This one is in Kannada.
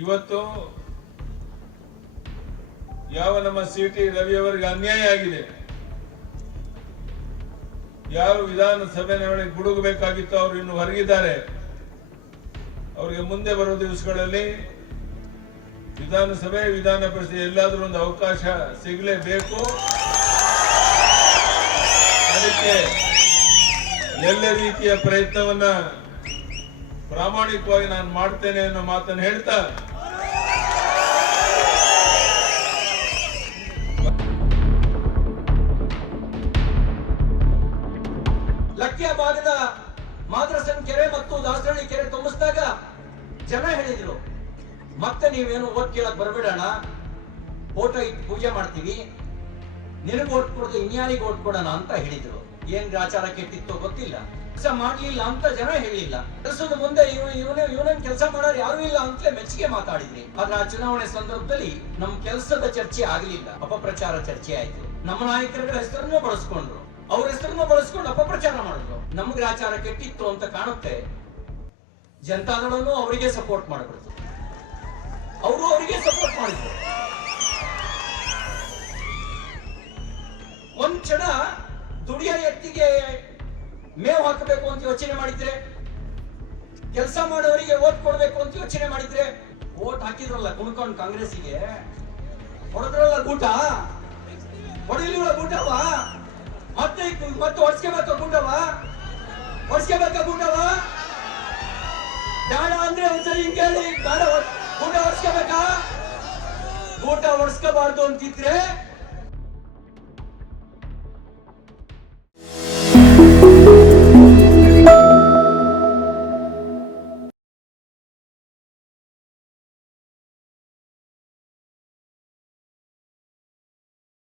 ಇವತ್ತು ಯಾವ ನಮ್ಮ ಸಿ ಟಿ ರವಿಯವರಿಗೆ ಅನ್ಯಾಯ ಆಗಿದೆ? ಯಾರು ವಿಧಾನಸಭೆ ಒಳಗೆ ಗುಡುಗಬೇಕಾಗಿತ್ತು, ಅವರು ಇನ್ನು ಹೊರಗಿದ್ದಾರೆ. ಅವರಿಗೆ ಮುಂದೆ ಬರುವ ದಿವಸಗಳಲ್ಲಿ ವಿಧಾನಸಭೆ, ವಿಧಾನ ಪರಿಷತ್ ಎಲ್ಲಾದರೂ ಒಂದು ಅವಕಾಶ ಸಿಗಲೇಬೇಕು. ಅದಕ್ಕೆ ಎಲ್ಲ ರೀತಿಯ ಪ್ರಯತ್ನವನ್ನ ಪ್ರಾಮಾಣಿಕವಾಗಿ ನಾನು ಮಾಡ್ತೇನೆ ಅನ್ನೋ ಮಾತನ್ನು ಹೇಳ್ತಾ ಲಕ್ಕಿಯ ಭಾಗದ ಮಾದ್ರಸನ್ ಕೆರೆ ಮತ್ತು ದಾಸರಳ್ಳಿ ಕೆರೆ ತುಂಬಿಸಿದಾಗ ಜನ ಹೇಳಿದ್ರು, ಮತ್ತೆ ನೀವೇನು ಓಟ್ ಕೇಳಕ್ ಬರ್ಬಿಡೋಣ? ಫೋಟೋ ಇಟ್ಟು ಪೂಜೆ ಮಾಡ್ತೀವಿ. ನಿನಗೆ ಓಟ್ ಕೊಡೋದು ಇನ್ಯಾರಿಗೆ ಓಟ್ ಕೊಡೋಣ ಅಂತ ಹೇಳಿದ್ರು. ಏನ್ ಆಚಾರ ಕೆಟ್ಟಿತ್ತೋ ಗೊತ್ತಿಲ್ಲ. ಕೆಲಸ ಮಾಡ್ಲಿಲ್ಲ ಅಂತ ಜನ ಹೇಳಿಲ್ಲ. ಕೆಲಸದ ಮುಂದೆ ಇವನೇನ್ ಇವನೇ ಇವನನ್ ಕೆಲಸ ಮಾಡೋರು ಯಾರು ಇಲ್ಲ ಅಂತಲೇ ಮೆಚ್ಚುಗೆ ಮಾತಾಡಿದ್ರಿ. ಆದ್ರೆ ಆ ಚುನಾವಣೆ ಸಂದರ್ಭದಲ್ಲಿ ನಮ್ ಕೆಲಸದ ಚರ್ಚೆ ಆಗ್ಲಿಲ್ಲ. ಅಪಪ್ರಚಾರ ಚರ್ಚೆ ಆಯ್ತು. ನಮ್ಮ ನಾಯಕರ ಹೆಸರನ್ನು ಬಳಸ್ಕೊಂಡ್ರು. ಅವ್ರ ಹೆಸರನ್ನ ಬಳಸ್ಕೊಂಡು ಅಪಪ್ರಚಾರ ಮಾಡಿದ್ರು ನಮ್ಗೆ ಆಚಾರ ಕೆಟ್ಟಿತ್ತು ಅಂತ ಕಾಣುತ್ತೆ. ಜನತಾದಳನು ಅವರಿಗೆ ಸಪೋರ್ಟ್ ಮಾಡ್ಬಿಡ್ತು ಅವರು ಅವರಿಗೆ ಸಪೋರ್ಟ್ ಮಾಡಿದ್ರು. ಒಂದ್ ಕ್ಷಣ ದುಡಿಯ ಎತ್ತಿಗೆ ಮೇವು ಹಾಕಬೇಕು ಅಂತ ಯೋಚನೆ ಮಾಡಿದ್ರೆ, ಕೆಲಸ ಮಾಡೋರಿಗೆ ಓಟ್ ಕೊಡ್ಬೇಕು ಅಂತ ಯೋಚನೆ ಮಾಡಿದ್ರೆ ಓಟ್ ಹಾಕಿದ್ರಲ್ಲ ಕುಣ್ಕೊಂಡು ಕಾಂಗ್ರೆಸ್ಗೆ ಹೊಡೆದ್ರಲ್ಲ ಗೂಟ? ಹೊಡಿಲಿಲ್ಲ ಗೂಟವ? ಮತ್ತೆ ಮತ್ತೆ ಹೊಡ್ಸ್ಕೋಬೇಕ ಹೊಡ್ಸ್ಕೆ ಹೊಡ್ಸ್ಕೋಬೇಕ ಗೂಟವ ಬೇಡ ಅಂದ್ರೆ ಒಂದ್ಸರಿ ಹಿಂಗ್ ಹೇಳಿ. ಬೇಡ ಗೂಟ ಹೊಡ್ಸ್ಕೋಬೇಕಾ? ಗೂಟ ಹೊಡ್ಸ್ಕೋಬಾರ್ದು ಅಂತಿದ್ರೆ